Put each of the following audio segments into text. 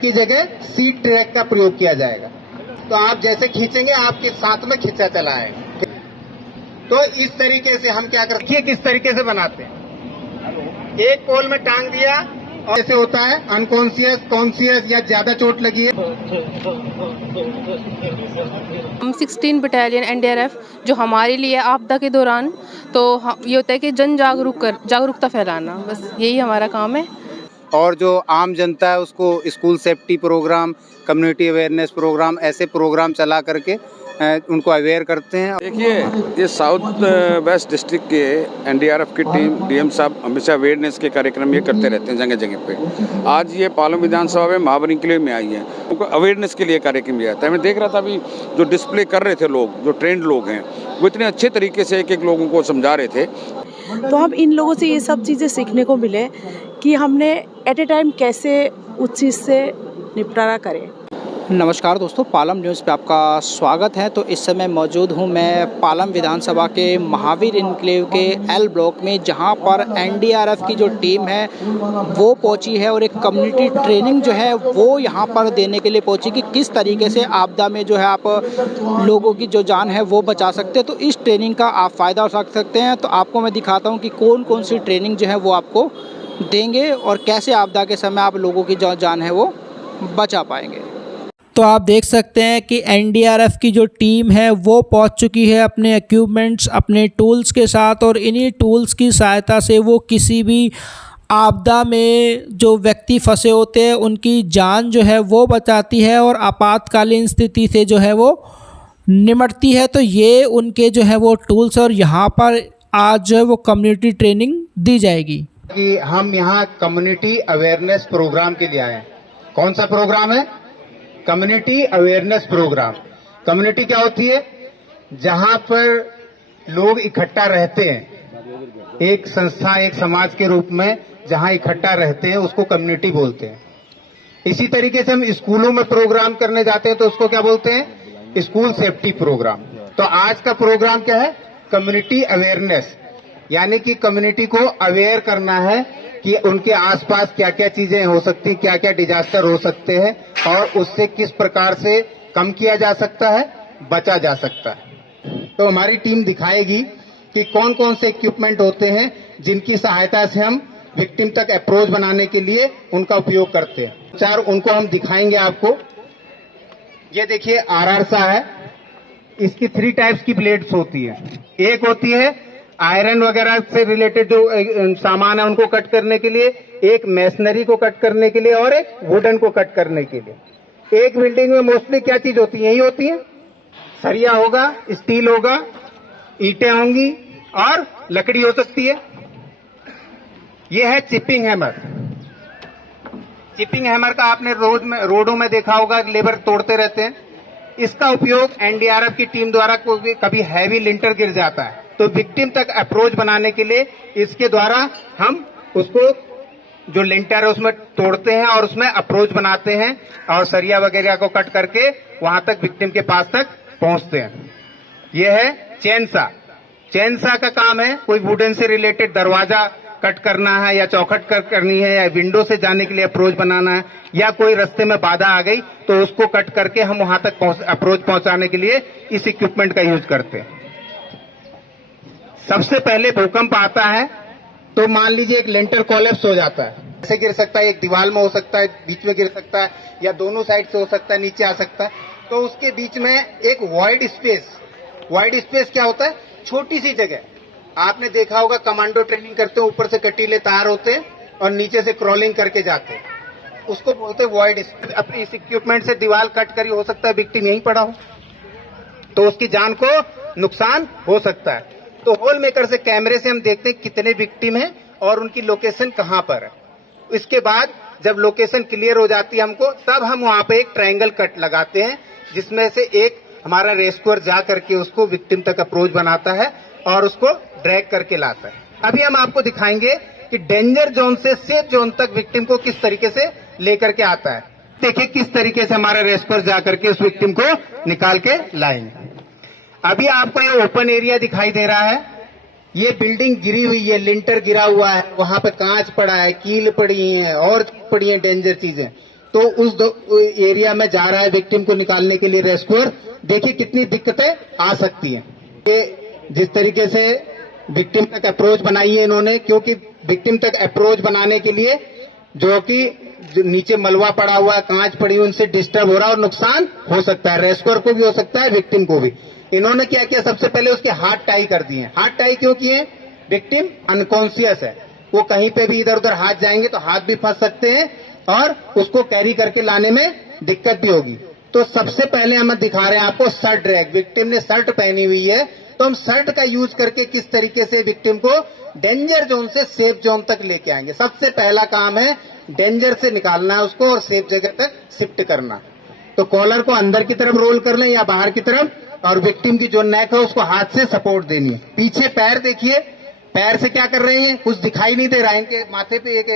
की जगह seat track का प्रयोग किया जाएगा। तो आप जैसे खींचेंगे आपके साथ में खींचा चला आएगा। तो इस तरीके से हम क्या करते हैं, किस तरीके से बनाते हैं, एक पोल में टांग दिया और ऐसे होता है अनकॉन्शियस, कॉन्शियस या ज्यादा चोट लगी है। हम 16 बटालियन एनडीआरएफ जो हमारे लिए आपदा के दौरान तो ये होता है कि जागरूकता फैलाना, बस यही हमारा काम है। और जो आम जनता है उसको school safety programme, community awareness programme, ऐसे प्रोग्राम चला करके उनको अवेयर करते हैं। देखिए, ये साउथ वेस्ट डिस्ट्रिक्ट के एनडीआरएफ की टीम, डीएम साहब हमेशा अवेयरनेस के कार्यक्रम ये करते रहते हैं जगह जगह पे। आज ये पालम विधानसभा में महाबनी किले में आई है, उनको अवेयरनेस के लिए कार्यक्रम दिया था। मैं देख रहा था अभी जो डिस्प्ले कर रहे थे लोग, जो ट्रेंड लोग हैं, वो इतने अच्छे तरीके से एक एक लोगों को समझा रहे थे। तो हम इन लोगों से ये सब चीज़ें सीखने को मिले कि हमने एट ए टाइम कैसे उस चीज़ से निपटारा करें। नमस्कार दोस्तों, पालम न्यूज़ पे आपका स्वागत है। तो इस समय मौजूद हूँ मैं पालम विधानसभा के महावीर इनक्लेव के एल ब्लॉक में, जहाँ पर एनडीआरएफ की जो टीम है वो पहुँची है और एक कम्युनिटी ट्रेनिंग जो है वो यहाँ पर देने के लिए पहुँची कि किस तरीके से आपदा में जो है आप लोगों की जो जान है वो बचा सकते हैं। तो इस ट्रेनिंग का आप फ़ायदा उठा सकते हैं। तो आपको मैं दिखाता हूँ कि कौन कौन सी ट्रेनिंग जो है वो आपको देंगे और कैसे आपदा के समय आप लोगों की जो जान है वो बचा पाएंगे। तो आप देख सकते हैं कि एनडीआरएफ की जो टीम है वो पहुंच चुकी है अपने इक्विपमेंट्स, अपने टूल्स के साथ, और इन्हीं टूल्स की सहायता से वो किसी भी आपदा में जो व्यक्ति फंसे होते हैं उनकी जान जो है वो बचाती है और आपातकालीन स्थिति से जो है वो निमटती है। तो ये उनके जो है वो टूल्स, और यहाँ पर आज जो है वो कम्युनिटी ट्रेनिंग दी जाएगी। कि हम यहाँ कम्युनिटी अवेयरनेस प्रोग्राम के लिए आए हैं। कौन सा प्रोग्राम है? Community awareness programme. कम्युनिटी क्या होती है? जहां पर लोग इकट्ठा रहते हैं, एक संस्था, एक समाज के रूप में जहां इकट्ठा रहते हैं उसको कम्युनिटी बोलते हैं। इसी तरीके से हम स्कूलों में प्रोग्राम करने जाते हैं तो उसको क्या बोलते हैं? School safety programme. तो आज का प्रोग्राम क्या है? कम्युनिटी अवेयरनेस, यानी कि कम्युनिटी को अवेयर करना है कि उनके आसपास क्या क्या चीजें हो सकती, क्या क्या डिजास्टर हो सकते हैं और उससे किस प्रकार से कम किया जा सकता है, बचा जा सकता है। तो हमारी टीम दिखाएगी कि कौन कौन से इक्विपमेंट होते हैं जिनकी सहायता से हम विक्टिम तक अप्रोच बनाने के लिए उनका उपयोग करते हैं। चार उनको हम दिखाएंगे आपको। ये देखिए आरआर सा है, इसकी 3 टाइप्स की ब्लेड्स होती है। एक होती है आयरन वगैरह से रिलेटेड जो सामान है उनको कट करने के लिए, एक मैसनरी को कट करने के लिए और एक वुडन को कट करने के लिए। एक बिल्डिंग में मोस्टली क्या चीज होती है? यही होती है, सरिया होगा, स्टील होगा, ईंटें होंगी और लकड़ी हो सकती है। यह है चिपिंग हैमर। चिपिंग हैमर का आपने रोडों में देखा होगा, लेबर तोड़ते रहते हैं। इसका उपयोग एनडीआरएफ की टीम द्वारा कभी हैवी लिंटर गिर जाता है तो विक्टिम तक अप्रोच बनाने के लिए इसके द्वारा हम उसको जो लिंटर है उसमें तोड़ते हैं और उसमें अप्रोच बनाते हैं और सरिया वगैरह को कट करके वहां तक विक्टिम के पास तक पहुंचते हैं। यह है चेनसा। चेनसा का काम है कोई वुडन से रिलेटेड दरवाजा कट करना है या चौखट करनी है या विंडो से जाने के लिए अप्रोच बनाना है या कोई रास्ते में बाधा आ गई तो उसको कट करके हम वहां तक अप्रोच पहुंचाने के लिए इस इक्विपमेंट का यूज करते हैं। सबसे पहले भूकंप आता है तो मान लीजिए एक लेंटर कोलैप्स हो जाता है, ऐसे गिर सकता है, एक दीवार में हो सकता है, बीच में गिर सकता है या दोनों साइड से हो सकता है, नीचे आ सकता है। तो उसके बीच में एक वॉइड स्पेस क्या होता है? छोटी सी जगह। आपने देखा होगा कमांडो ट्रेनिंग करते हैं, ऊपर से कटीले तार होते हैं और नीचे से क्रॉलिंग करके जाते हैं, उसको बोलते हैं वॉइड स्पेस। अपने इस इक्विपमेंट से दीवार कट करी, हो सकता है विक्टिम यहीं पड़ा हो तो उसकी जान को नुकसान हो सकता है। तो होल मेकर से कैमरे से हम देखते हैं कितने विक्टिम हैं और उनकी लोकेशन कहां पर है। इसके बाद जब लोकेशन क्लियर हो जाती है हमको, तब हम वहां पे एक ट्रायंगल कट लगाते हैं जिसमें से एक हमारा रेस्क्यूअर जा करके उसको विक्टिम तक अप्रोच बनाता है और उसको ड्रैग करके लाता है। अभी हम आपको दिखाएंगे कि डेंजर जोन से सेफ जोन तक विक्टिम को किस तरीके से लेकर के आता है। देखिए किस तरीके से हमारा रेस्क्यूअर जा करके उस विक्टिम को निकाल के लाएंगे। अभी आपको ये ओपन एरिया दिखाई दे रहा है, ये बिल्डिंग गिरी हुई है, लिंटर गिरा हुआ है, वहां पे कांच पड़ा है, कील पड़ी है और पड़ी है डेंजर चीजें। तो उस एरिया में जा रहा है विक्टिम को निकालने के लिए रेस्क्यूअर, देखिए कितनी दिक्कतें आ सकती हैं। ये जिस तरीके से विक्टिम तक अप्रोच बनाई है इन्होंने, क्योंकि विक्टिम तक अप्रोच बनाने के लिए जो नीचे मलबा पड़ा हुआ है, कांच पड़ी हुई, उनसे डिस्टर्ब हो रहा है और नुकसान हो सकता है, रेस्क्यूअर को भी हो सकता है, विक्टिम को भी। इन्होंने क्या किया, सबसे पहले उसके हाथ टाई कर दिए। हाथ टाई क्यों किए? विक्टिम अनकॉन्शियस है, वो कहीं पे भी इधर उधर हाथ जाएंगे तो हाथ भी फंस सकते हैं और उसको कैरी करके लाने में दिक्कत भी होगी। तो सबसे पहले हम दिखा रहे हैं आपको शर्ट ड्रैग। विक्टिम ने शर्ट पहनी हुई है, तो हम शर्ट का यूज करके किस तरीके से विक्टिम को डेंजर जोन से सेफ जोन तक लेके आएंगे। सबसे पहला काम है डेंजर से निकालना है उसको और सेफ जगह तक शिफ्ट करना। तो कॉलर को अंदर की तरफ रोल कर लें या बाहर की तरफ, और विक्टिम की जो नेक है उसको हाथ से सपोर्ट देनी है। पीछे पैर देखिए, पैर से क्या कर रहे हैं, कुछ दिखाई नहीं दे रहा है। इनके माथे पे एक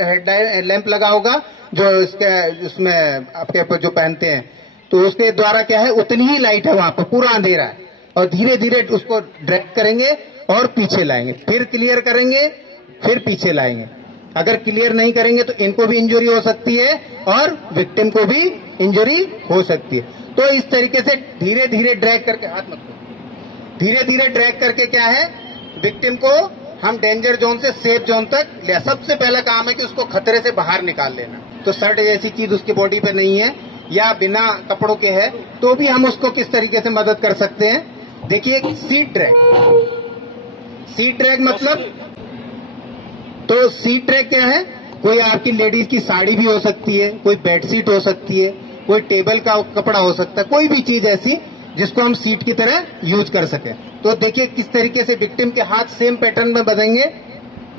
हेड लैंप लगा होगा जो इसके उसमें आपके जो पहनते हैं, तो उसके द्वारा क्या है, उतनी ही लाइट है वहां पर, पूरा अंधेरा है। और धीरे धीरे उसको ड्रैग करेंगे और पीछे लाएंगे, फिर क्लियर करेंगे, फिर पीछे लाएंगे। अगर क्लियर नहीं करेंगे तो इनको भी इंजरी हो सकती है और विक्टिम को भी इंजरी हो सकती है। तो इस तरीके से धीरे धीरे ड्रैग करके, हाथ मत करो, धीरे धीरे ड्रैग करके क्या है, विक्टिम को हम डेंजर जोन से सेफ जोन तक ले। सबसे पहला काम है कि उसको खतरे से बाहर निकाल लेना। तो शर्ट जैसी चीज उसकी बॉडी पे नहीं है या बिना कपड़ों के है, तो भी हम उसको किस तरीके से मदद कर सकते हैं। देखिए सीट ड्रैग, सीट ड्रैग मतलब, तो सीट ड्रैग क्या है, कोई आपकी लेडीज की साड़ी भी हो सकती है, कोई बेडशीट हो सकती है, कोई टेबल का कपड़ा हो सकता है, कोई भी चीज ऐसी जिसको हम सीट की तरह यूज कर सके। तो देखिए किस तरीके से विक्टिम के हाथ सेम पैटर्न में बदलेंगे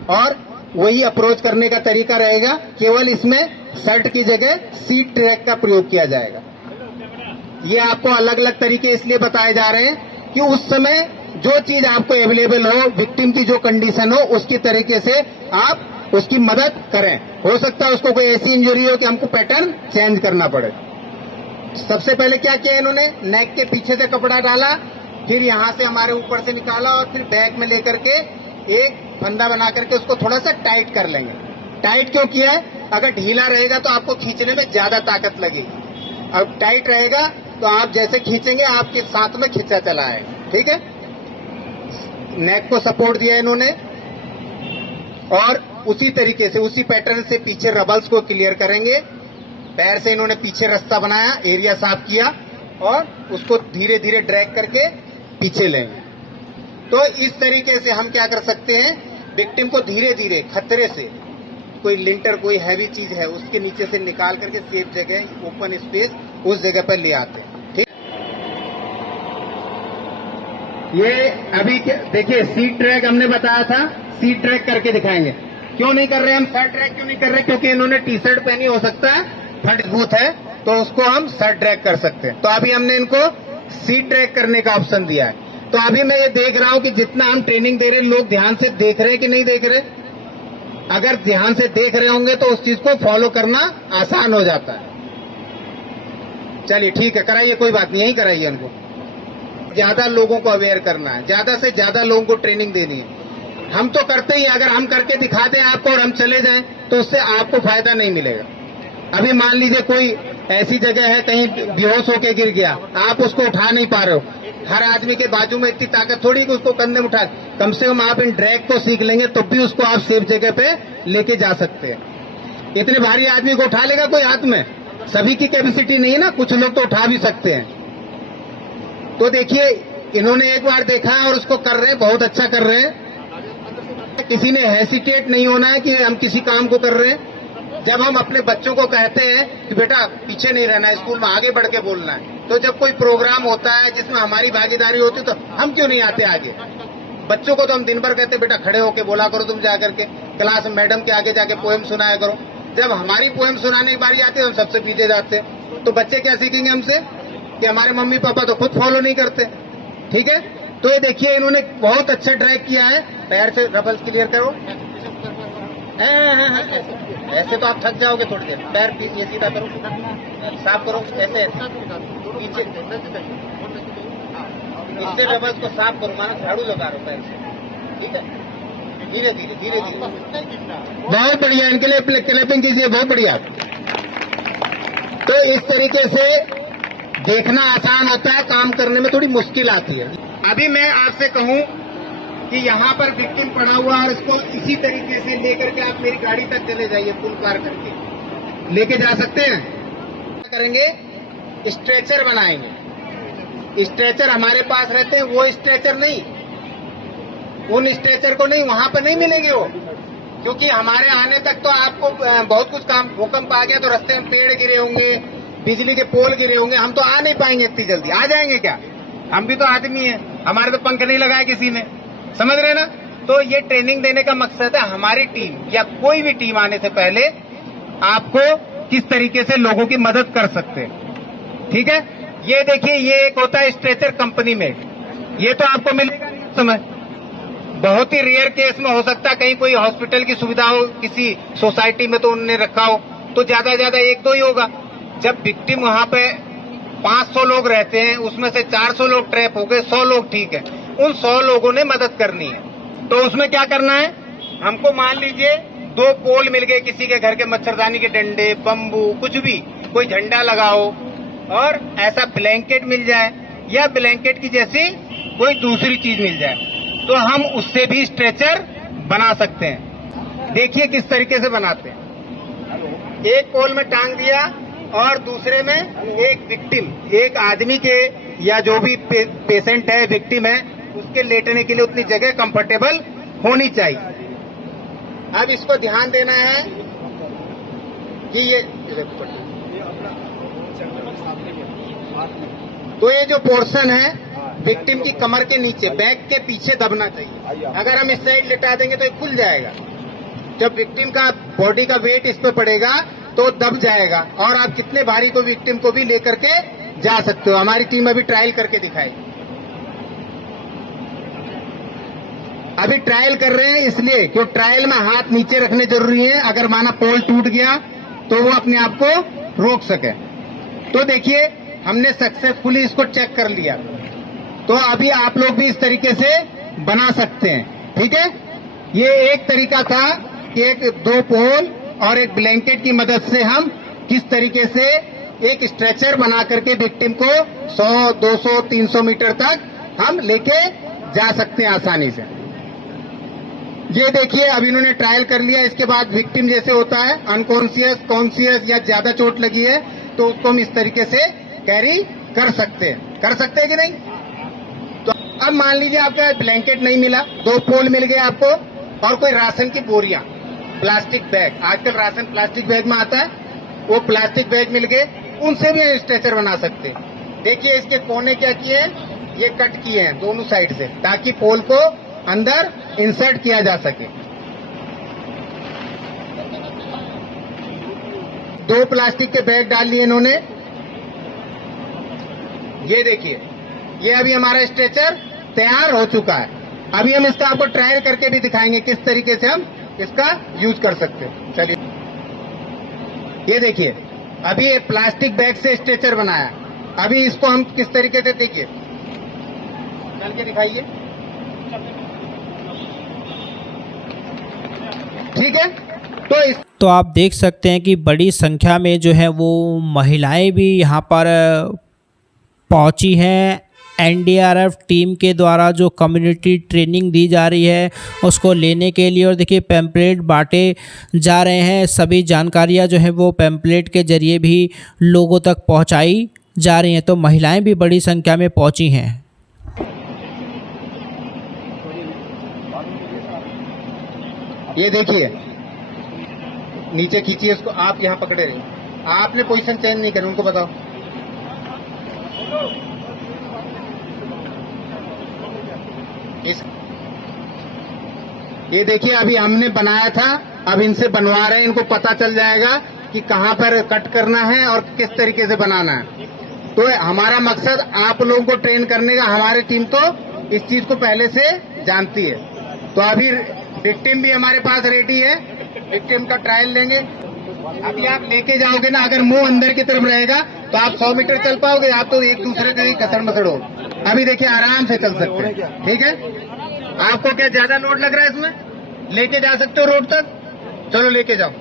और वही अप्रोच करने का तरीका रहेगा, केवल इसमें शर्ट की जगह सीट ट्रैक का प्रयोग किया जाएगा। ये आपको अलग अलग तरीके इसलिए बताए जा रहे हैं कि उस समय जो चीज आपको अवेलेबल हो, विक्टिम की जो कंडीशन हो, उसकी तरीके से आप उसकी मदद करें। हो सकता है उसको कोई ऐसी इंजरी हो कि हमको पैटर्न चेंज करना पड़े। सबसे पहले क्या किया इन्होंने, नेक के पीछे से कपड़ा डाला, फिर यहाँ से हमारे ऊपर से निकाला और फिर बैक में लेकर के एक फंदा बना करके उसको थोड़ा सा टाइट कर लेंगे। टाइट क्यों किया है, अगर ढीला रहेगा तो आपको खींचने में ज्यादा ताकत लगेगी, अब टाइट रहेगा तो आप जैसे खींचेंगे आपके साथ में खींचा चला आएगा। ठीक है, नेक को सपोर्ट दिया इन्होंने और उसी तरीके से उसी पैटर्न से पीछे रबल्स को क्लियर करेंगे। पैर से इन्होंने पीछे रास्ता बनाया, एरिया साफ किया और उसको धीरे धीरे ड्रैग करके पीछे लेंगे। तो इस तरीके से हम क्या कर सकते हैं, विक्टिम को धीरे धीरे खतरे से, कोई लिंटर कोई हैवी चीज है उसके नीचे से निकाल करके सेफ जगह, ओपन स्पेस, उस जगह पर ले आते हैं। ठीक, ये अभी देखिए सीट ट्रैक हमने बताया था, सीट ट्रैक करके दिखाएंगे। क्यों नहीं कर रहे हम शर्ट ट्रैक क्यों नहीं कर रहे, क्योंकि इन्होंने टी शर्ट पहनी, हो सकता है फट बूथ है तो उसको हम शर्ट ट्रैक कर सकते हैं। तो अभी हमने इनको सीट ट्रैक करने का ऑप्शन दिया है। तो अभी मैं ये देख रहा हूं कि जितना हम ट्रेनिंग दे रहे हैं, लोग ध्यान से देख रहे हैं कि नहीं देख रहे। अगर ध्यान से देख रहे होंगे तो उस चीज को फॉलो करना आसान हो जाता है। चलिए ठीक है, कराइए, कोई बात नहीं, यही कराइए। इनको ज्यादा लोगों को अवेयर करना है, ज्यादा से ज्यादा लोगों को ट्रेनिंग देनी है। हम तो करते ही, अगर हम करके दिखा दें आपको और हम चले जाएं तो उससे आपको फायदा नहीं मिलेगा। अभी मान लीजिए कोई ऐसी जगह है कहीं बेहोश होके गिर गया, आप उसको उठा नहीं पा रहे हो, हर आदमी के बाजू में इतनी ताकत थोड़ी कि उसको कंधे में उठा, कम से कम आप इन ड्रैग को सीख लेंगे तो भी उसको आप सेफ जगह पे लेके जा सकते हैं। इतने भारी आदमी को उठा लेगा कोई हाथ में, सभी की कैपेसिटी नहीं है ना, कुछ लोग तो उठा भी सकते हैं। तो देखिए इन्होंने एक बार देखा है और उसको कर रहे हैं, बहुत अच्छा कर रहे हैं। किसी ने हेसिटेट नहीं होना है कि हम किसी काम को कर रहे हैं। जब हम अपने बच्चों को कहते हैं कि बेटा पीछे नहीं रहना है, स्कूल में आगे बढ़ के बोलना है, तो जब कोई प्रोग्राम होता है जिसमें हमारी भागीदारी होती है तो हम क्यों नहीं आते आगे। बच्चों को तो हम दिन भर कहते बेटा खड़े होके बोला करो, तुम जाकर के क्लास में मैडम के आगे जाके पोएम सुनाया करो। जब हमारी पोएम सुनाने की बारी आती है हम सबसे पीछे जाते हैं, तो बच्चे क्या सीखेंगे हमसे कि हमारे मम्मी पापा तो खुद फॉलो नहीं करते। ठीक है, तो ये देखिए इन्होंने बहुत अच्छा ड्राइव किया है। पैर से रबल्स क्लियर करो, ऐसे तो आप थक जाओगे थोड़ी देर। पैर ये सीधा करो, साफ करो, ऐसे ऐसे पीछे, इससे रबल्स को साफ करो, मानो झाड़ू लगा रहे हो पैर से। ठीक है, धीरे धीरे धीरे धीरे, बहुत बढ़िया, इनके लिए क्लैपिंग कीजिए, बहुत बढ़िया। तो इस तरीके से देखना आसान होता है, काम करने में थोड़ी मुश्किल आती है। अभी मैं आपसे कहूं कि यहाँ पर विक्टिम पड़ा हुआ है और इसको इसी तरीके से लेकर के आप मेरी गाड़ी तक चले जाइए, पुल पार करके लेके जा सकते हैं। क्या करेंगे? स्ट्रेचर बनाएंगे। स्ट्रेचर हमारे पास रहते हैं, वो स्ट्रेचर नहीं, उन स्ट्रेचर को नहीं, वहां पर नहीं मिलेंगे वो, क्योंकि हमारे आने तक तो आपको बहुत कुछ काम, भूकंप आ गया तो रास्ते में पेड़ गिरे होंगे, बिजली के पोल गिरे होंगे, हम तो आ नहीं पाएंगे इतनी जल्दी। आ जाएंगे क्या? हम भी तो आदमी हैं, हमारे तो पंख नहीं लगाए किसी ने, समझ रहे ना? तो ये ट्रेनिंग देने का मकसद है हमारी टीम या कोई भी टीम आने से पहले आपको किस तरीके से लोगों की मदद कर सकते हैं। ठीक है, ये देखिए, ये एक होता है स्ट्रेचर कंपनी में, ये तो आपको मिलेगा नहीं उस समय, बहुत ही रेयर केस में हो सकता है कहीं कोई हॉस्पिटल की सुविधा हो किसी सोसाइटी में तो उन्होंने रखा हो, तो ज्यादा ज्यादा एक दो ही होगा। जब विक्टिम वहां पे 500 लोग रहते हैं, उसमें से 400 लोग ट्रैप हो गए, 100 लोग ठीक है, उन 100 लोगों ने मदद करनी है। तो उसमें क्या करना है? हमको मान लीजिए 2 पोल मिल गए किसी के घर के, मच्छरदानी के डंडे, बम्बू, कुछ भी, कोई झंडा लगाओ और ऐसा ब्लैंकेट मिल जाए या ब्लैंकेट की जैसी कोई दूसरी चीज मिल जाए, तो हम उससे भी स्ट्रेचर बना सकते हैं। देखिए किस तरीके से बनाते हैं। एक पोल में टांग दिया और दूसरे में एक विक्टिम, एक आदमी के या जो भी पेशेंट है, विक्टिम है, उसके लेटने के लिए उतनी जगह कंफर्टेबल होनी चाहिए। अब इसको ध्यान देना है कि ये तो ये जो पोर्शन है विक्टिम की कमर के नीचे, बैक के पीछे दबना चाहिए। अगर हम इस साइड लिटा देंगे तो ये खुल जाएगा। जब विक्टिम का बॉडी का वेट इस पे पड़ेगा तो दब जाएगा और आप कितने भारी को विक्टिम को भी लेकर के जा सकते हो। हमारी टीम अभी ट्रायल करके दिखाएगी। अभी ट्रायल कर रहे हैं इसलिए क्यों ट्रायल में हाथ नीचे रखने जरूरी है, अगर माना पोल टूट गया तो वो अपने आप को रोक सके। तो देखिए हमने सक्सेसफुली इसको चेक कर लिया, तो अभी आप लोग भी इस तरीके से बना सकते हैं। ठीक है, ये एक तरीका था कि एक 2 पोल और एक ब्लैंकेट की मदद से हम किस तरीके से एक स्ट्रेचर बना करके विक्टिम को 100, 200, 300 मीटर तक हम लेके जा सकते हैं आसानी से। ये देखिए अभी इन्होंने ट्रायल कर लिया। इसके बाद विक्टिम जैसे होता है अनकॉन्शियस, कॉन्शियस या ज्यादा चोट लगी है तो उसको हम इस तरीके से कैरी कर सकते हैं कि नहीं। तो अब मान लीजिए आपका ब्लैंकेट नहीं मिला, 2 पोल मिल गए आपको और कोई राशन की बोरियां, प्लास्टिक बैग, आजकल राशन प्लास्टिक बैग में आता है, वो प्लास्टिक बैग मिल गए, उनसे भी स्ट्रेचर बना सकते हैं। देखिए इसके कोने क्या किए हैं, ये कट किए हैं दोनों साइड से ताकि पोल को अंदर इंसर्ट किया जा सके। 2 प्लास्टिक के बैग डाल लिए इन्होंने। ये देखिए ये अभी हमारा स्ट्रेचर तैयार हो चुका है। अभी हम इसका आपको ट्रायल करके भी दिखाएंगे किस तरीके से हम इसका यूज कर सकते हैं। चलिए ये देखिए अभी ये प्लास्टिक बैग से स्ट्रेचर बनाया, अभी इसको हम किस तरीके से, देखिए चल के दिखाइए। ठीक है, तो आप देख सकते हैं कि बड़ी संख्या में जो है वो महिलाएं भी यहाँ पर पहुंची हैं। एनडीआरएफ टीम के द्वारा जो कम्युनिटी ट्रेनिंग दी जा रही है उसको लेने के लिए, और देखिए पैम्पलेट बांटे जा रहे हैं। सभी जानकारियाँ जो है वो पैम्पलेट के जरिए भी लोगों तक पहुंचाई जा रही हैं। तो महिलाएं भी बड़ी संख्या में पहुंची हैं। ये देखिए नीचे खींचिए इसको, आप यहाँ पकड़े रहिए, आपने पोजीशन चेंज नहीं करनी, उनको बताओ। ये देखिए अभी हमने बनाया था, अब इनसे बनवा रहे हैं, इनको पता चल जाएगा कि कहाँ पर कट करना है और किस तरीके से बनाना है। तो हमारा मकसद आप लोगों को ट्रेन करने का, हमारी टीम तो इस चीज को पहले से जानती है। तो अभी विक्टिम भी हमारे पास रेडी है, विक्टिम का ट्रायल लेंगे। अभी आप लेके जाओगे ना, अगर मुंह अंदर की तरफ रहेगा तो आप 100 मीटर चल पाओगे, आप तो एक दूसरे के कसर मसड़ हो। अभी देखिए आराम से चल सकते हैं। ठीक है, आपको क्या ज्यादा लोड लग रहा है इसमें, लेके जा सकते हो रोड तक, चलो लेके जाओ।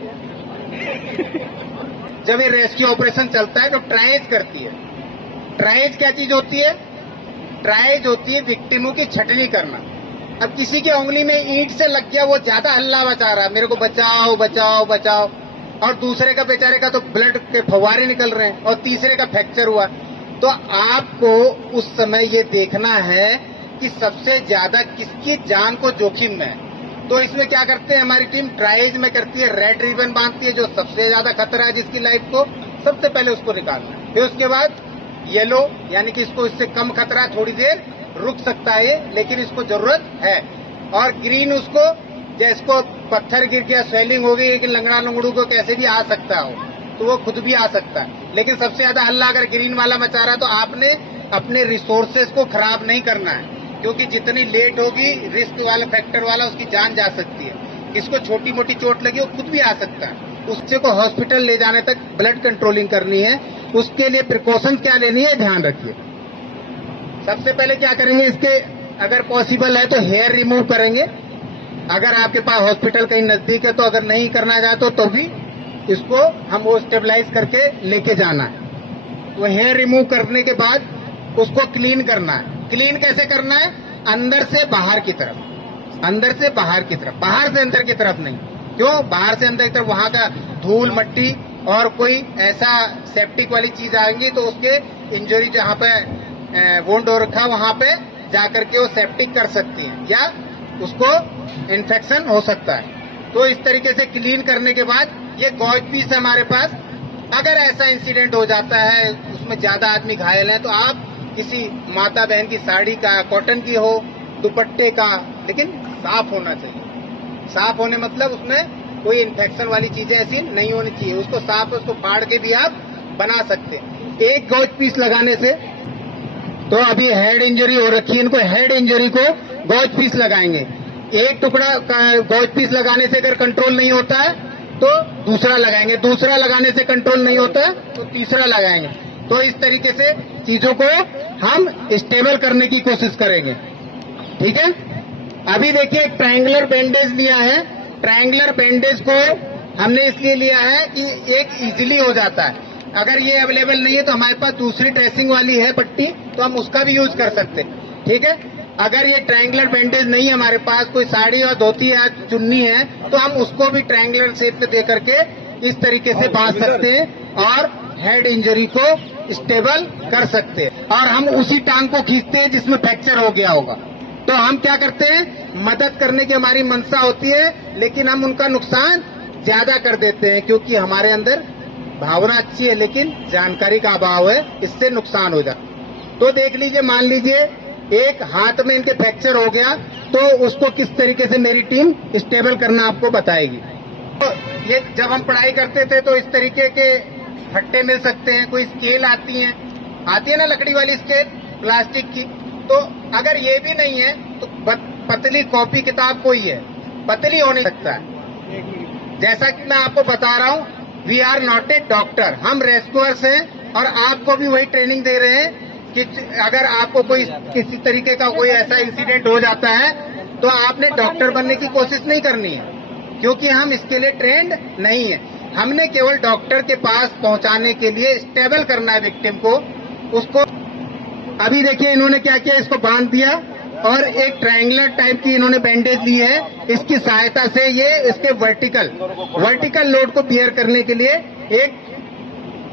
जब ये रेस्क्यू ऑपरेशन चलता है तो ट्राइज करती है। ट्राइज क्या चीज होती है? ट्राइज होती है विक्टिमों की छटनी करना। अब किसी की उंगली में ईंट से लग गया, वो ज्यादा हल्ला मचा रहा है, मेरे को बचाओ बचाओ बचाओ, और दूसरे का बेचारे का तो ब्लड के फव्वारे निकल रहे हैं, और तीसरे का फ्रैक्चर हुआ। तो आपको उस समय ये देखना है कि सबसे ज्यादा किसकी जान को जोखिम में है। तो इसमें क्या करते हैं हमारी टीम? ट्राइज में करती है, रेड रिबन बांधती है, जो सबसे ज्यादा खतरा है जिसकी लाइफ को, सबसे पहले उसको निकालना है। फिर उसके बाद येलो, यानी कि इसको इससे कम खतरा है, थोड़ी देर रुक सकता है ये, लेकिन इसको जरूरत है। और ग्रीन उसको, जैसे को पत्थर गिर गया, स्वेलिंग हो गई, लेकिन लंगड़ा लंगड़ू को कैसे भी आ सकता हो, तो वो खुद भी आ सकता है। लेकिन सबसे ज्यादा हल्ला अगर ग्रीन वाला मचा रहा है तो आपने अपने रिसोर्सेज को खराब नहीं करना है, क्योंकि जितनी लेट होगी रिस्क वाला फैक्टर वाला उसकी जान जा सकती है। किसको छोटी मोटी चोट लगी वो खुद भी आ सकता है। उससे को हॉस्पिटल ले जाने तक ब्लड कंट्रोलिंग करनी है। उसके लिए प्रिकॉशन क्या लेनी है, ध्यान रखिए। सबसे पहले क्या करेंगे, इसके अगर पॉसिबल है तो हेयर रिमूव करेंगे, अगर आपके पास हॉस्पिटल कहीं नजदीक है तो। अगर नहीं करना चाहते तो भी इसको हम वो स्टेबलाइज करके लेके जाना है। वो हेयर रिमूव करने के बाद उसको क्लीन करना है। क्लीन कैसे करना है? अंदर से बाहर की तरफ, अंदर से बाहर की तरफ, बाहर से अंदर की तरफ नहीं। क्यों? बाहर से अंदर की तरफ वहां का धूल मट्टी और कोई ऐसा सेप्टिक वाली चीज आएंगी तो उसके इंजरी जहां पे वोंड हो रखा वहां पे जाकर के वो सेप्टिक कर सकती है या उसको इन्फेक्शन हो सकता है। तो इस तरीके से क्लीन करने के बाद ये गॉज पीस है हमारे पास। अगर ऐसा इंसिडेंट हो जाता है, उसमें ज्यादा आदमी घायल है, तो आप किसी माता बहन की साड़ी का, कॉटन की हो, दुपट्टे का, लेकिन साफ होना चाहिए। साफ होने मतलब उसमें कोई इन्फेक्शन वाली चीजें ऐसी नहीं होनी चाहिए। उसको साफ, उसको फाड़ के भी आप बना सकते हैं। एक गॉज पीस लगाने से, तो अभी हेड इंजरी हो रखी है, इनको हेड इंजरी को गॉज पीस लगाएंगे। एक टुकड़ा गॉज पीस लगाने से अगर कंट्रोल नहीं होता है तो दूसरा लगाएंगे, दूसरा लगाने से कंट्रोल नहीं होता है तो तीसरा लगाएंगे। तो इस तरीके से चीजों को हम स्टेबल करने की कोशिश करेंगे। ठीक है। अभी देखिए एक ट्रायंगुलर बैंडेज लिया है। ट्रायंगुलर बैंडेज को हमने इसलिए लिया है कि एक इजीली हो जाता है। अगर ये अवेलेबल नहीं है तो हमारे पास दूसरी ड्रेसिंग वाली है पट्टी, तो हम उसका भी यूज कर सकते हैं। ठीक है। अगर ये ट्रायंगुलर बैंडेज नहीं है हमारे पास, कोई साड़ी और धोती या चुन्नी है, तो हम उसको भी ट्रायंगुलर शेप में दे करके इस तरीके से बांध सकते हैं और हेड इंजरी को स्टेबल कर सकते हैं। और हम उसी टांग को खींचते हैं जिसमें फ्रैक्चर हो गया होगा। तो हम क्या करते हैं, मदद करने की हमारी मंशा होती है, लेकिन हम उनका नुकसान ज्यादा कर देते हैं, क्योंकि हमारे अंदर भावना अच्छी है लेकिन जानकारी का अभाव है, इससे नुकसान हो जाता। तो देख लीजिए, मान लीजिए एक हाथ में इनके फ्रैक्चर हो गया, तो उसको किस तरीके से मेरी टीम स्टेबल करना आपको बताएगी। तो ये जब हम पढ़ाई करते थे तो इस तरीके के फट्टे मिल सकते हैं, कोई स्केल आती है ना लकड़ी वाली स्केल, प्लास्टिक की। तो अगर ये भी नहीं है तो पतली कॉपी किताब कोई है, पतली होने सकता है। जैसा कि मैं आपको बता रहा हूँ, we are not a doctor, हम रेस्क्यूअर्स हैं और आपको भी वही ट्रेनिंग दे रहे हैं कि अगर आपको कोई किसी तरीके का कोई ऐसा इंसिडेंट हो जाता है तो आपने डॉक्टर बनने की कोशिश नहीं करनी है, क्योंकि हम इसके लिए ट्रेंड नहीं है। हमने केवल डॉक्टर के पास पहुंचाने के लिए स्टेबल करना है विक्टिम को, उसको। अभी देखिए इन्होंने क्या किया, इसको बांध दिया और एक ट्रायंगुलर टाइप की इन्होंने बैंडेज ली है। इसकी सहायता से ये इसके वर्टिकल लोड को बियर करने के लिए एक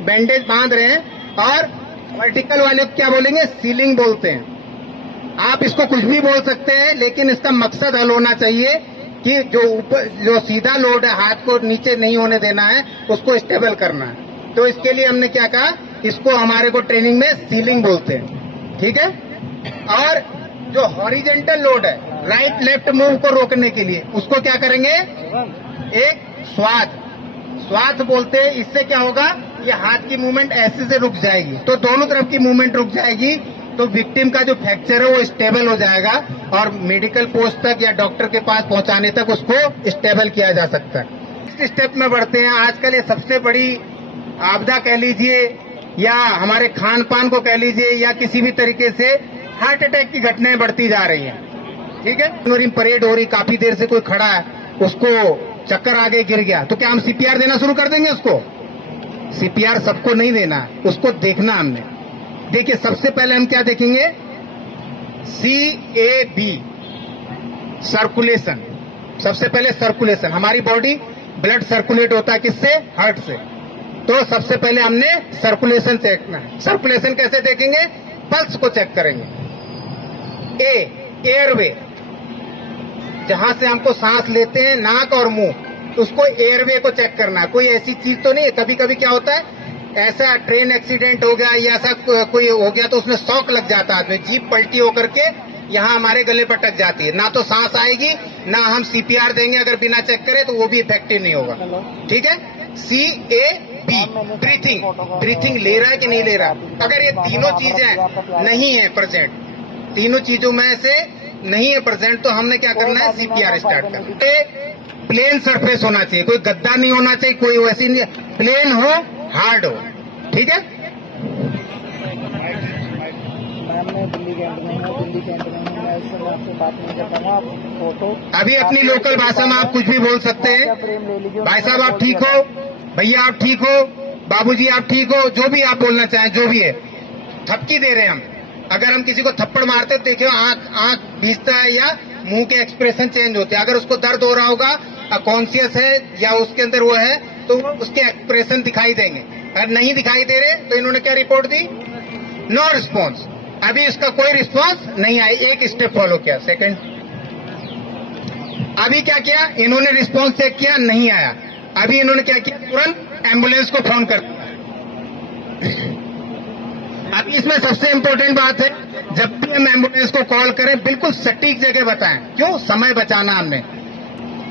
बैंडेज बांध रहे हैं। और वर्टिकल वाले को क्या बोलेंगे, सीलिंग बोलते हैं। आप इसको कुछ भी बोल सकते हैं, लेकिन इसका मकसद हल होना चाहिए कि जो सीधा लोड है, हाथ को नीचे नहीं होने देना है, उसको स्टेबल करना है। तो इसके लिए हमने क्या कहा, इसको हमारे को ट्रेनिंग में सीलिंग बोलते हैं। ठीक है। और जो हॉरिजेंटल लोड है, राइट लेफ्ट मूव को रोकने के लिए, उसको क्या करेंगे, एक स्वाथ बोलते हैं। इससे क्या होगा, ये हाथ की मूवमेंट ऐसे से रुक जाएगी, तो दोनों तरफ की मूवमेंट रुक जाएगी, तो विक्टिम का जो फ्रैक्चर है वो स्टेबल हो जाएगा और मेडिकल पोस्ट तक या डॉक्टर के पास पहुंचाने तक उसको स्टेबल किया जा सकता है। इस स्टेप में बढ़ते हैं। आजकल ये सबसे बड़ी आपदा कह लीजिए या हमारे खान पान को कह लीजिए या किसी भी तरीके से हार्ट अटैक की घटनाएं बढ़ती जा रही हैं। ठीक है। परेड हो रही, काफी देर से कोई खड़ा है, उसको चक्कर आ गए, गिर गया, तो क्या हम सीपीआर देना शुरू कर देंगे उसको? सीपीआर सबको नहीं देना, उसको देखना हमने। देखिए सबसे पहले हम क्या देखेंगे, CAB सर्कुलेशन। सबसे पहले सर्कुलेशन, हमारी बॉडी ब्लड सर्कुलेट होता है किससे, हार्ट से। तो सबसे पहले हमने सर्कुलेशन चेक करना है। सर्कुलेशन कैसे देखेंगे, पल्स को चेक करेंगे। एयरवे, जहां से हमको सांस लेते हैं नाक और मुंह, उसको एयरवे को चेक करना है। कोई ऐसी चीज तो नहीं है, कभी कभी क्या होता है, ऐसा ट्रेन एक्सीडेंट हो गया या ऐसा कोई हो गया तो उसमें शॉक लग जाता है आदमी, जीप पलटी होकर के यहाँ हमारे गले पर टक जाती है, ना तो सांस आएगी ना हम सीपीआर देंगे अगर बिना चेक करे, तो वो भी इफेक्टिव नहीं होगा। ठीक है। CAB ब्रीथिंग, ब्रीथिंग ले रहा है कि नहीं ले रहा। अगर ये तीनों चीजें नहीं है प्रेजेंट, तीनों चीजों में से नहीं है प्रेजेंट, तो हमने क्या करना है, सीपीआर स्टार्ट करना। प्लेन सरफेस होना चाहिए, कोई गद्दा नहीं होना चाहिए, कोई वैसी नहीं, प्लेन हो, हार्ड हो। ठीक है। अभी अपनी लोकल भाषा में आप कुछ भी बोल सकते हैं। भाई साहब आप ठीक हो, भैया आप ठीक हो, बाबूजी आप ठीक हो, जो भी आप बोलना चाहें, जो भी है। थपकी दे रहे हैं हम। अगर हम किसी को थप्पड़ मारते तो देखियो आंख भीजता है या मुंह के एक्सप्रेशन चेंज होते हैं। अगर उसको दर्द हो रहा होगा, कॉन्शियस है या उसके अंदर वो है, तो उसके एक्सप्रेशन दिखाई देंगे। अगर नहीं दिखाई दे रहे तो इन्होंने क्या रिपोर्ट दी, नो रिस्पॉन्स। अभी इसका कोई रिस्पॉन्स नहीं आया, एक स्टेप फॉलो किया। सेकंड, अभी क्या किया, इन्होंने रिस्पॉन्स चेक किया, नहीं आया। अभी इन्होंने क्या किया, तुरंत एम्बुलेंस को फोन कर दिया। अब इसमें सबसे इंपॉर्टेंट बात है, जब भी हम एम्बुलेंस को कॉल करें बिल्कुल सटीक जगह बताएं। क्यों, समय बचाना हमने।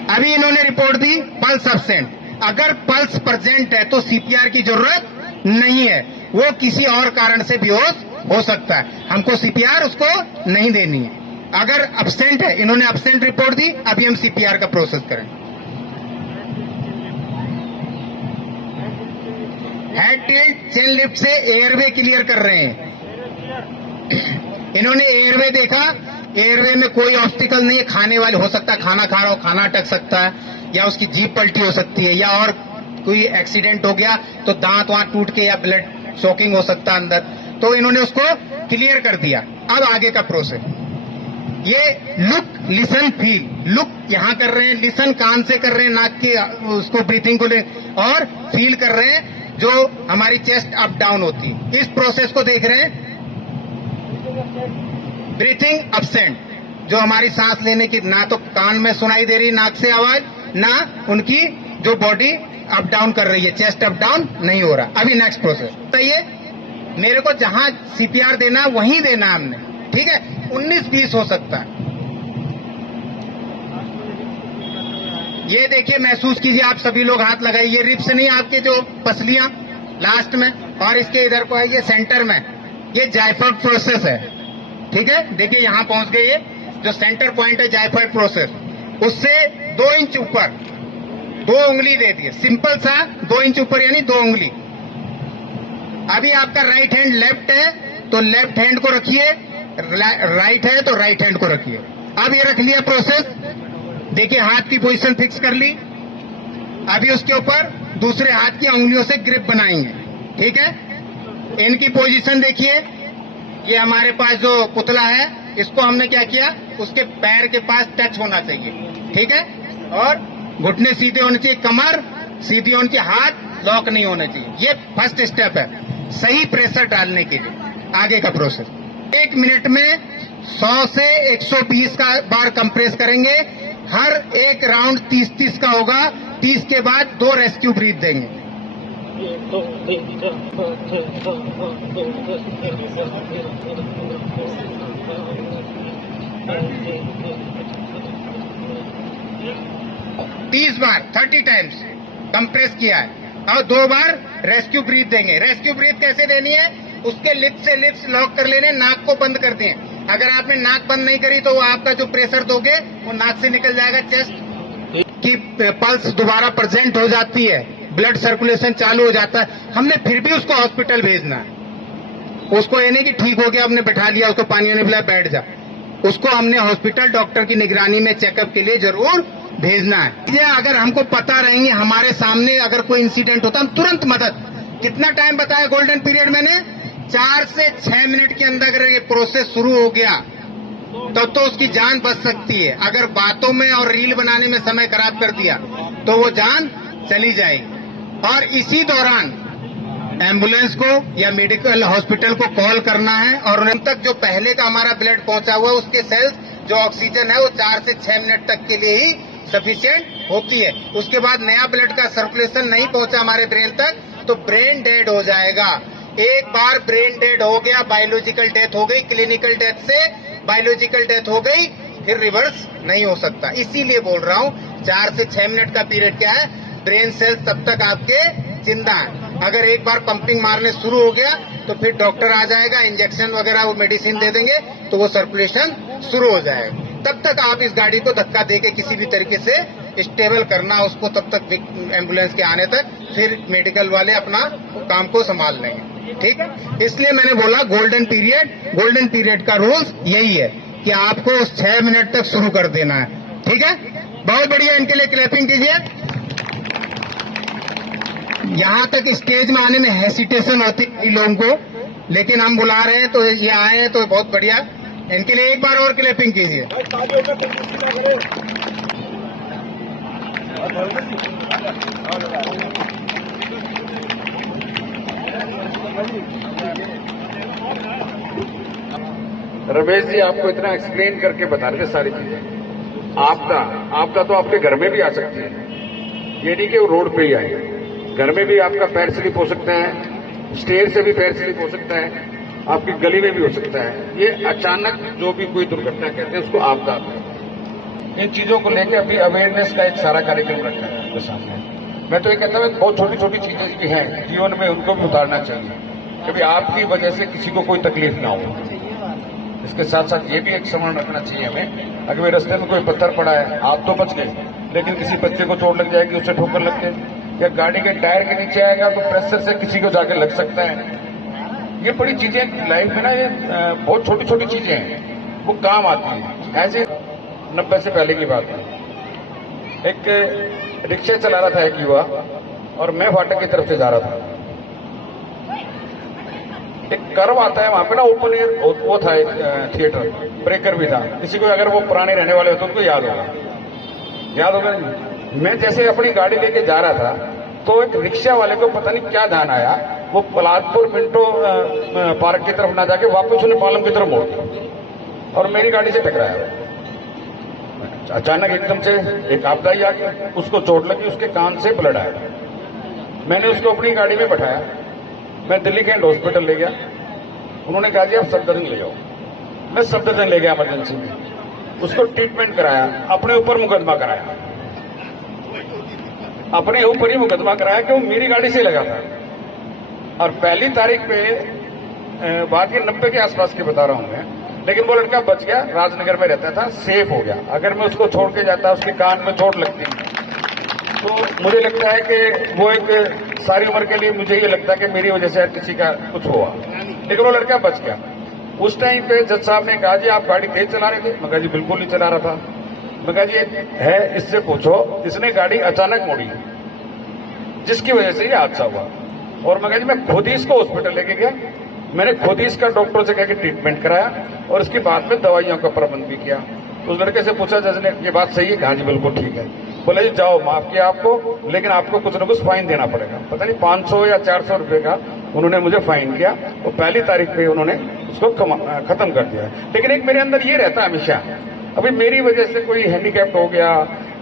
अभी इन्होंने रिपोर्ट दी पल्स अब्सेंट। अगर पल्स प्रेजेंट है तो सीपीआर की जरूरत नहीं है, वो किसी और कारण से बेहोश हो सकता है, हमको सीपीआर उसको नहीं देनी है। अगर अब्सेंट है, इन्होंने अब्सेंट रिपोर्ट दी, अभी हम सीपीआर का प्रोसेस करें। हेड टिल्ट चेन लिफ्ट से एयरवे क्लियर कर रहे हैं। इन्होंने एयरवे देखा, एयरवे में कोई ऑब्स्टिकल नहीं है, खाने वाले हो सकता है, खाना खा रहा हो, खाना अटक सकता है, या उसकी जीभ पलटी हो सकती है, या और कोई एक्सीडेंट हो गया तो दांत वांत टूट के या ब्लड शॉकिंग हो सकता है अंदर, तो इन्होंने उसको क्लियर कर दिया। अब आगे का प्रोसेस, ये लुक लिसन फील, लुक यहाँ कर रहे हैं, लिसन कान से कर रहे हैं, नाक की उसको ब्रीथिंग को ले, और फील कर रहे हैं जो हमारी चेस्ट अप डाउन होती है, इस प्रोसेस को देख रहे हैं। ब्रीथिंग अब्सेंट, जो हमारी सांस लेने की ना तो कान में सुनाई दे रही नाक से आवाज, ना उनकी जो बॉडी अप डाउन कर रही है, चेस्ट अप डाउन नहीं हो रहा। अभी नेक्स्ट प्रोसेस बताइए, मेरे को जहां सीपीआर देना वहीं देना हमने। ठीक है, 19-20 हो सकता है। ये देखिए, महसूस कीजिए, आप सभी लोग हाथ लगाइए, ये रिब्स नहीं, आपके जो पसलियां लास्ट में, और इसके इधर को आइए सेंटर में, ये जायफर्ड प्रोसेस है। ठीक है, देखिए यहां पहुंच गए, ये जो सेंटर पॉइंट है जायफर्ड प्रोसेस, उससे 2 इंच ऊपर 2 उंगली दे दिए, सिंपल सा 2 इंच ऊपर यानी 2 उंगली। अभी आपका राइट हैंड लेफ्ट है तो लेफ्ट हैंड को रखिए, राइट है तो राइट हैंड को रखिए। अब ये रख लिया प्रोसेस, देखिए हाथ की पोजीशन फिक्स कर ली। अभी उसके ऊपर दूसरे हाथ की उंगलियों से ग्रिप बनाएंगे। ठीक है, इनकी पोजीशन देखिए, ये हमारे पास जो पुतला है इसको हमने क्या किया, उसके पैर के पास टच होना चाहिए। ठीक है, और घुटने सीधे होने चाहिए, कमर सीधी होनी चाहिए, हाथ लॉक नहीं होने चाहिए। ये फर्स्ट स्टेप है सही प्रेशर डालने के लिए। आगे का प्रोसेस, 1 मिनट में 100 से 120 का बार कंप्रेस करेंगे। हर एक राउंड 30-30 का होगा। 30 के बाद 2 रेस्क्यू ब्रीथ देंगे। तीस बार 30 टाइम्स कंप्रेस किया है, और 2 बार रेस्क्यू ब्रीथ देंगे। रेस्क्यू ब्रीथ कैसे देनी है, उसके लिप्स से लिप्स लॉक कर लेने, नाक को बंद कर दिए। अगर आपने नाक बंद नहीं करी तो आपका जो प्रेशर दोगे वो नाक से निकल जाएगा, चेस्ट की पल्स दोबारा प्रेजेंट हो जाती है, ब्लड सर्कुलेशन चालू हो जाता है। हमने फिर भी उसको हॉस्पिटल भेजना है। उसको ये नहीं कि ठीक हो गया, हमने बैठा लिया, उसको पानी नहीं पिलाया, बैठ जा। उसको हमने हॉस्पिटल डॉक्टर की निगरानी में चेकअप के लिए जरूर भेजना है। ये अगर हमको पता रहेंगे, हमारे सामने अगर कोई इंसिडेंट होता, हम तुरंत मदद कितना टाइम बताया गोल्डन पीरियड मैंने? 4 से 6 मिनट के अंदर अगर ये प्रोसेस शुरू हो गया तब तो उसकी जान बच सकती है। अगर बातों में और रील बनाने में समय खराब कर दिया तो वो जान चली जाएगी। और इसी दौरान एम्बुलेंस को या मेडिकल हॉस्पिटल को कॉल करना है और उन तक जो पहले का हमारा ब्लड पहुंचा हुआ है उसके सेल्स जो ऑक्सीजन है वो 4 से 6 मिनट तक के लिए ही सफिशिएंट होती है। उसके बाद नया ब्लड का सर्कुलेशन नहीं पहुंचा हमारे ब्रेन तक तो ब्रेन डेड हो जाएगा। एक बार ब्रेन डेड हो गया, बायोलॉजिकल डेथ हो गई, क्लिनिकल डेथ से बायोलॉजिकल डेथ हो गई, फिर रिवर्स नहीं हो सकता। इसीलिए बोल रहा हूँ 4 से 6 मिनट का पीरियड क्या है, ब्रेन सेल्स तब तक आपके जिंदा है। अगर एक बार पंपिंग मारने शुरू हो गया तो फिर डॉक्टर आ जाएगा, इंजेक्शन वगैरह वो मेडिसिन दे देंगे तो वो सर्कुलेशन शुरू हो जाएगा। तब तक आप इस गाड़ी को धक्का देके किसी भी तरीके से स्टेबल करना उसको, तब तक एम्बुलेंस के आने तक, फिर मेडिकल वाले अपना काम को संभाल लेंगे। ठीक है, इसलिए मैंने बोला गोल्डन पीरियड का रूल्स यही है कि आपको उस 6 मिनट तक शुरू कर देना है। ठीक है, बहुत बढ़िया, इनके लिए क्लैपिंग कीजिए। यहाँ तक स्टेज में आने में हेसिटेशन होती है लोगों को, लेकिन हम बुला रहे हैं तो ये आए हैं तो बहुत बढ़िया। इनके लिए एक बार और क्लैपिंग कीजिए। रमेश जी आपको इतना एक्सप्लेन करके बता रहे थे सारी चीजें। आपदा तो आपके घर में भी आ सकती है, ये नहीं कि वो रोड पे ही आए। घर में भी आपका पैर स्लिप हो सकता है, स्टेयर से भी पैर स्लिप हो सकता है, आपकी गली में भी हो सकता है। ये अचानक जो भी कोई दुर्घटना कहते हैं उसको आपदा। इन चीजों को लेकर अभी अवेयरनेस का एक सारा कार्यक्रम रखा है आपके सामने। मैं तो ये कहता हूँ बहुत छोटी छोटी चीजें की हैं जीवन में, उनको भी उतारना चाहिए। कभी आपकी वजह से किसी को कोई तकलीफ ना हो। इसके साथ साथ ये भी एक स्मरण रखना चाहिए हमें, अगर रास्ते में कोई पत्थर पड़ा है, आप तो बच गए, लेकिन किसी बच्चे को चोट लग जाएगी, उससे ठोकर लग गई, या गाड़ी के टायर के नीचे आएगा तो प्रेशर से किसी को जाकर लग सकता है। ये बड़ी चीजें लाइफ में ना, ये बहुत छोटी छोटी चीजें हैं, वो काम आती हैं। ऐसे 90 से पहले की बात है, एक रिक्शा चला रहा था एक युवा, और मैं फाटक की तरफ से जा रहा था। एक कर्व आता है वहां पे ना, ओपन एयर वो था, एक थिएटर ब्रेकर भी था। किसी को अगर वो पुराने रहने वाले होते उनको याद होगा। मैं जैसे अपनी गाड़ी लेके जा रहा था तो एक रिक्शा वाले को पता नहीं क्या ध्यान आया, वो पलादपुर मिंटो पार्क की तरफ ना जाके वापस उन्हें पालम की तरफ मोड़ दिया और मेरी गाड़ी से टकराया। अचानक एकदम से एक आपदा ही आ गया, उसको चोट लगी, उसके कान से ब्लड आया। मैंने उसको अपनी गाड़ी में बैठाया, मैं दिल्ली कैंट हॉस्पिटल ले गया। उन्होंने कहा जी आप सफदरजंग ले जाओ। मैं सफदरजंग ले गया इमरजेंसी में, उसको ट्रीटमेंट कराया, अपने ऊपर मुकदमा कराया, अपने ऊपर ही मुकदमा कराया कि वो मेरी गाड़ी से लगा था। और पहली तारीख पे बात ये 90 के आसपास की बता रहा हूं मैं, लेकिन वो लड़का बच गया, राजनगर में रहता था, सेफ हो गया। अगर मैं उसको छोड़ के जाता, उसके कान में चोट लगती, तो मुझे लगता है कि वो एक सारी उम्र के लिए मुझे ये लगता है कि मेरी वजह से किसी का कुछ हुआ, लेकिन वो लड़का बच गया। उस टाइम पे जज साहब ने कहा जी आप गाड़ी तेज चला रहे थे? मैं कहा जी बिल्कुल नहीं चला रहा था। मैं कहा जी है, इससे पूछो, इसने गाड़ी अचानक मोड़ी जिसकी वजह से ये हादसा हुआ। और मैं कहा जी मैं खुद ही इसको हॉस्पिटल लेके गया, मैंने खुद ही इसका डॉक्टर से कह के ट्रीटमेंट कराया और इसके बाद में दवाइयों का प्रबंध भी किया। उस लड़के से पूछा जज ने, ये बात सही है? कहा जी बिल्कुल ठीक है। बोला जी जाओ, माफ किया आपको, लेकिन आपको कुछ ना कुछ फाइन देना पड़ेगा। पता नहीं 500 या 400 रुपए का उन्होंने मुझे फाइन किया, और पहली तारीख पे उन्होंने उसको खत्म कर दिया। लेकिन एक मेरे अंदर ये रहता है हमेशा, अभी मेरी वजह से कोई हैंडीकैप्ट हो गया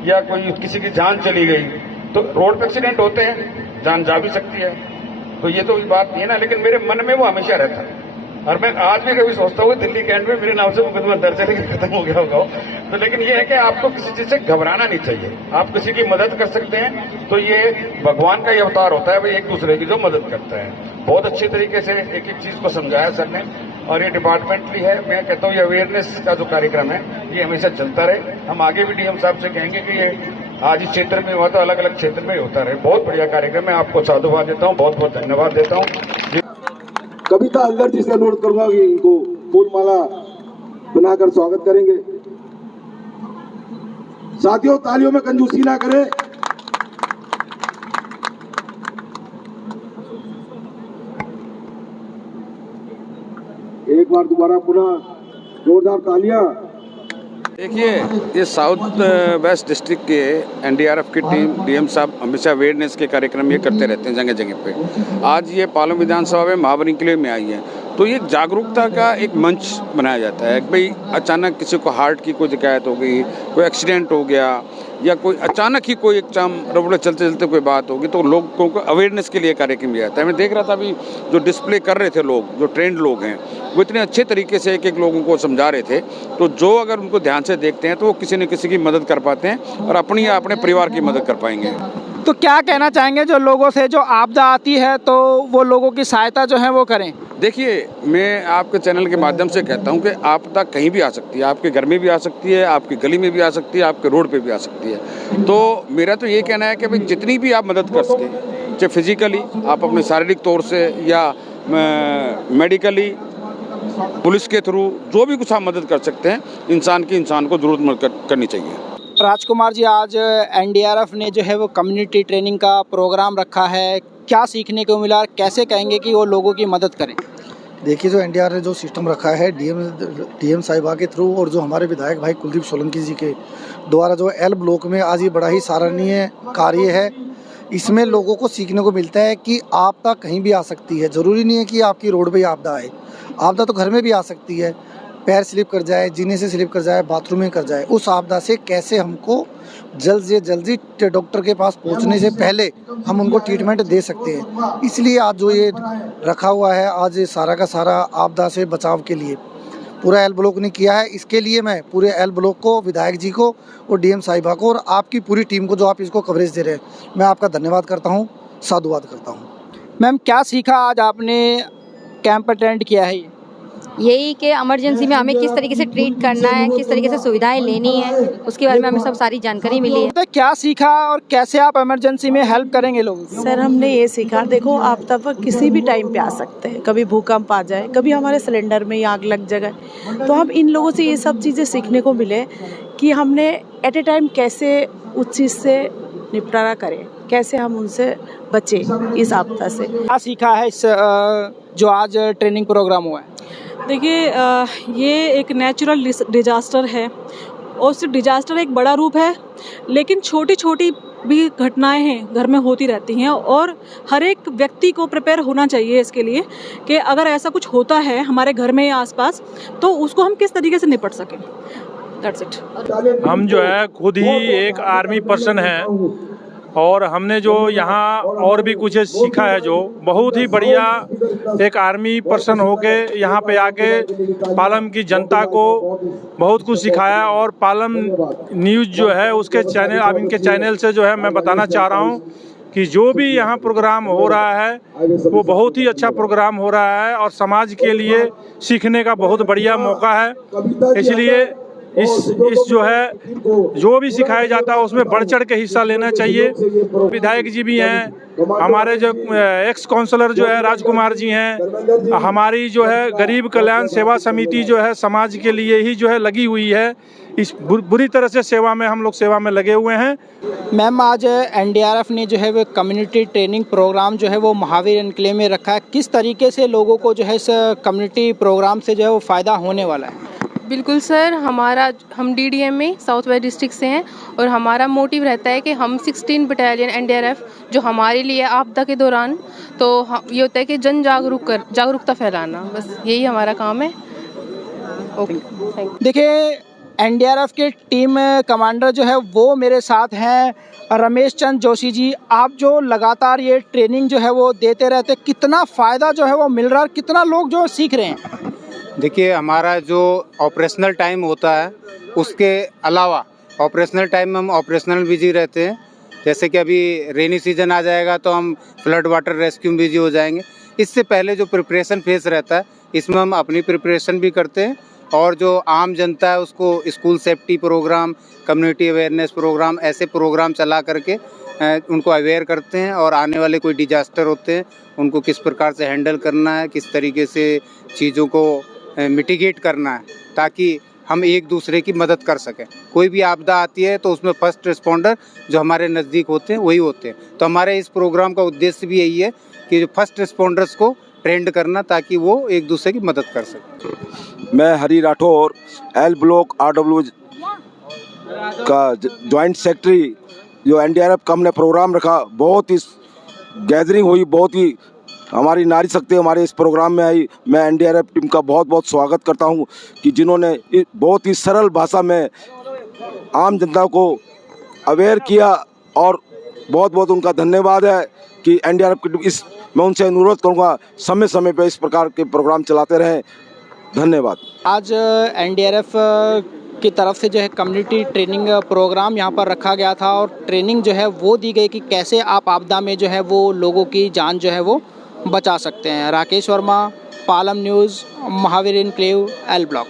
या कोई किसी की जान चली गई, तो रोड पे एक्सीडेंट होते हैं, जान जा भी सकती है, तो ये तो बात नहीं है ना। लेकिन मेरे मन में वो हमेशा रहता है, और मैं आज भी कभी सोचता हूँ दिल्ली कैंट में मेरे नाम से मुकदमा दर्ज है, लेकिन खत्म हो गया होगा। तो लेकिन ये है कि आपको किसी चीज से घबराना नहीं चाहिए, आप किसी की मदद कर सकते हैं, तो ये भगवान का ही अवतार होता है, भाई एक दूसरे की जो मदद करता है। बहुत अच्छी तरीके से एक एक चीज को समझाया सर ने, और ये डिपार्टमेंटली है। मैं कहता हूँ ये अवेयरनेस का जो कार्यक्रम है ये हमेशा चलता रहे। हम आगे भी डीएम साहब से कहेंगे कि ये आज इस क्षेत्र में हुआ तो अलग अलग क्षेत्र में होता रहे। बहुत बढ़िया कार्यक्रम है, आपको साधुवाद देता हूँ, बहुत बहुत धन्यवाद देता हूँ। कविता अल्लर जी से अनुरोध करूंगा कि इनको फूलमाला बनाकर स्वागत करेंगे। साथियों तालियों में कंजूसी ना करें। एक बार दोबारा पुनः जोरदार तालियां। देखिए, ये साउथ वेस्ट डिस्ट्रिक्ट के एनडीआरएफ की टीम डीएम साहब हमेशा अवेयरनेस के कार्यक्रम ये करते रहते हैं जगह जगह पे। आज ये पालम विधानसभा में महावर एन्क्लेव में आई है, तो ये जागरूकता का एक मंच बनाया जाता है। भाई अचानक किसी को हार्ट की कोई शिकायत हो गई, कोई एक्सीडेंट हो गया, या कोई अचानक ही कोई एकदम रोड चलते चलते कोई बात होगी, तो लोगों को अवेयरनेस के लिए कार्यक्रम किया जाता है। मैं देख रहा था अभी जो डिस्प्ले कर रहे थे लोग, जो ट्रेंड लोग हैं, वो इतने अच्छे तरीके से एक एक लोगों को समझा रहे थे, तो जो अगर उनको ध्यान से देखते हैं तो वो किसी न किसी की मदद कर पाते हैं और अपनी या अपने परिवार की मदद कर पाएंगे। तो क्या कहना चाहेंगे जो लोगों से जो आपदा आती है तो वो लोगों की सहायता जो है वो करें? देखिए, मैं आपके चैनल के माध्यम से कहता हूं कि आपदा कहीं भी आ सकती है, आपके घर में भी आ सकती है, आपकी गली में भी आ सकती है, आपके रोड पे भी आ सकती है। तो मेरा तो ये कहना है कि भाई जितनी भी आप मदद कर सकें, चाहे फिजिकली आप अपने शारीरिक तौर से या मेडिकली, पुलिस के थ्रू, जो भी कुछ आप मदद कर सकते हैं, इंसान को ज़रूरत मदद करनी चाहिए। राजकुमार जी, आज एनडीआरएफ ने जो है वो कम्युनिटी ट्रेनिंग का प्रोग्राम रखा है, क्या सीखने को मिला, कैसे कहेंगे कि वो लोगों की मदद करें? देखिए, जो एनडीआर ने जो सिस्टम रखा है डीएम साहिबा के थ्रू और जो हमारे विधायक भाई कुलदीप सोलंकी जी के द्वारा जो एल ब्लॉक में आज ये बड़ा ही सराहनीय कार्य है। इसमें लोगों को सीखने को मिलता है कि आपदा कहीं भी आ सकती है। ज़रूरी नहीं है कि आपकी रोड पे ही आपदा आए, आपदा तो घर में भी आ सकती है। पैर स्लिप कर जाए, जीने से स्लिप कर जाए, बाथरूम में कर जाए, उस आपदा से कैसे हमको जल्द से जल्दी डॉक्टर के पास पहुंचने से पहले हम उनको ट्रीटमेंट दे सकते हैं। इसलिए आज जो ये रखा हुआ है, आज ये सारा का सारा आपदा से बचाव के लिए पूरा एल ब्लॉक ने किया है। इसके लिए मैं पूरे एल ब्लॉक को, विधायक जी को और डीएम साहिबा को और आपकी पूरी टीम को जो आप इसको कवरेज दे रहे हैं, मैं आपका धन्यवाद करता हूँ, साधुवाद करता हूँ। मैम, क्या सीखा आज आपने कैंप अटेंड किया है? यही कि इमरजेंसी में हमें किस तरीके से ट्रीट करना है, किस तरीके से सुविधाएं लेनी है, उसके बारे में हमें सब सारी जानकारी मिली है। तो क्या सीखा और कैसे आप इमरजेंसी में हेल्प करेंगे लोगों की? सर, हमने ये सीखा, देखो आपदा पर किसी भी टाइम पे आ सकते हैं, कभी भूकंप आ जाए, कभी हमारे सिलेंडर में ही आग लग जाए, तो हम इन लोगों से ये सब चीज़ें सीखने को मिले कि हमने एट ए टाइम कैसे उस चीज़ से निपटारा करें, कैसे हम उनसे बचें इस आपदा से। क्या सीखा है इस जो आज ट्रेनिंग प्रोग्राम हुआ है? देखिए, ये एक नेचुरल डिजास्टर है और उस डिजास्टर एक बड़ा रूप है, लेकिन छोटी छोटी भी घटनाएं हैं घर में होती रहती हैं और हर एक व्यक्ति को प्रिपेयर होना चाहिए इसके लिए कि अगर ऐसा कुछ होता है हमारे घर में या आसपास तो उसको हम किस तरीके से निपट सकें। That's it. हम जो है खुद ही एक आर्मी पर्सन हैं और हमने जो यहाँ और भी कुछ सीखा है, जो बहुत ही बढ़िया एक आर्मी पर्सन होके यहाँ पे आके पालम की जनता को बहुत कुछ सिखाया। और पालम न्यूज़ जो है उसके चैनल, अब इनके चैनल से जो है मैं बताना चाह रहा हूँ कि जो भी यहाँ प्रोग्राम हो रहा है वो बहुत ही अच्छा प्रोग्राम हो रहा है और समाज के लिए सीखने का बहुत बढ़िया मौका है। इसलिए इस जो है जो भी सिखाया जाता है उसमें बढ़ चढ़ के हिस्सा लेना चाहिए। विधायक जी भी हैं, हमारे जो एक्स काउंसलर जो है राजकुमार जी हैं, हमारी जो है गरीब कल्याण सेवा समिति जो है समाज के लिए ही जो है लगी हुई है। इस बुरी तरह से सेवा में हम लोग सेवा में लगे हुए हैं। मैम, आज एनडीआरएफ ने जो है वो कम्युनिटी ट्रेनिंग प्रोग्राम जो है वो महावीर एन्क्लेव में रखा है। किस तरीके से लोगों को जो है इस कम्युनिटी प्रोग्राम से जो है वो फ़ायदा होने वाला है? बिल्कुल सर, हम डीडीएम में साउथ वेस्ट डिस्ट्रिक्ट से हैं और हमारा मोटिव रहता है कि हम 16 बटालियन एनडीआरएफ जो हमारे लिए आपदा के दौरान, तो ये होता है कि जागरूकता फैलाना, बस यही हमारा काम है। Okay, thank you. देखिए, एनडीआरएफ के टीम कमांडर जो है वो मेरे साथ हैं, रमेश चंद जोशी जी। आप जो लगातार ये ट्रेनिंग जो है वो देते रहते, कितना फ़ायदा जो है वो मिल रहा है, कितना लोग जो सीख रहे हैं? देखिए, हमारा जो ऑपरेशनल टाइम होता है उसके अलावा ऑपरेशनल टाइम में हम ऑपरेशनल बिजी रहते हैं। जैसे कि अभी रेनी सीजन आ जाएगा तो हम फ्लड वाटर रेस्क्यू में बिजी हो जाएंगे। इससे पहले जो प्रिपरेशन फेज रहता है इसमें हम अपनी प्रिपरेशन भी करते हैं और जो आम जनता है उसको school safety programme, community awareness programme, ऐसे प्रोग्राम चला करके उनको अवेयर करते हैं और आने वाले कोई डिजास्टर होते हैं उनको किस प्रकार से हैंडल करना है, किस तरीके से चीज़ों को मिटिगेट करना है ताकि हम एक दूसरे की मदद कर सकें। कोई भी आपदा आती है तो उसमें फर्स्ट रिस्पॉन्डर जो हमारे नज़दीक होते हैं वही होते हैं। तो हमारे इस प्रोग्राम का उद्देश्य भी यही है कि जो फर्स्ट रिस्पॉन्डर्स को ट्रेंड करना ताकि वो एक दूसरे की मदद कर सके। मैं हरी राठौर एल ब्लॉक RW का जॉइंट सेक्रेटरी। जो NDRF का हमने प्रोग्राम रखा, बहुत ही गैदरिंग हुई, बहुत ही हमारी नारी शक्ति हमारे इस प्रोग्राम में आई। मैं NDRF टीम का बहुत बहुत स्वागत करता हूं कि जिन्होंने बहुत ही सरल भाषा में आम जनता को अवेयर किया, और बहुत बहुत उनका धन्यवाद है कि NDRF की टीम इस मैं उनसे अनुरोध करूंगा समय समय पर इस प्रकार के प्रोग्राम चलाते रहें। धन्यवाद। आज NDRF की तरफ से जो है कम्युनिटी ट्रेनिंग प्रोग्राम यहाँ पर रखा गया था, और ट्रेनिंग जो है वो दी गई कि कैसे आप आपदा में जो है वो लोगों की जान जो है वो बचा सकते हैं। Rakesh Verma, Palam news, Mahavir enclave, L block.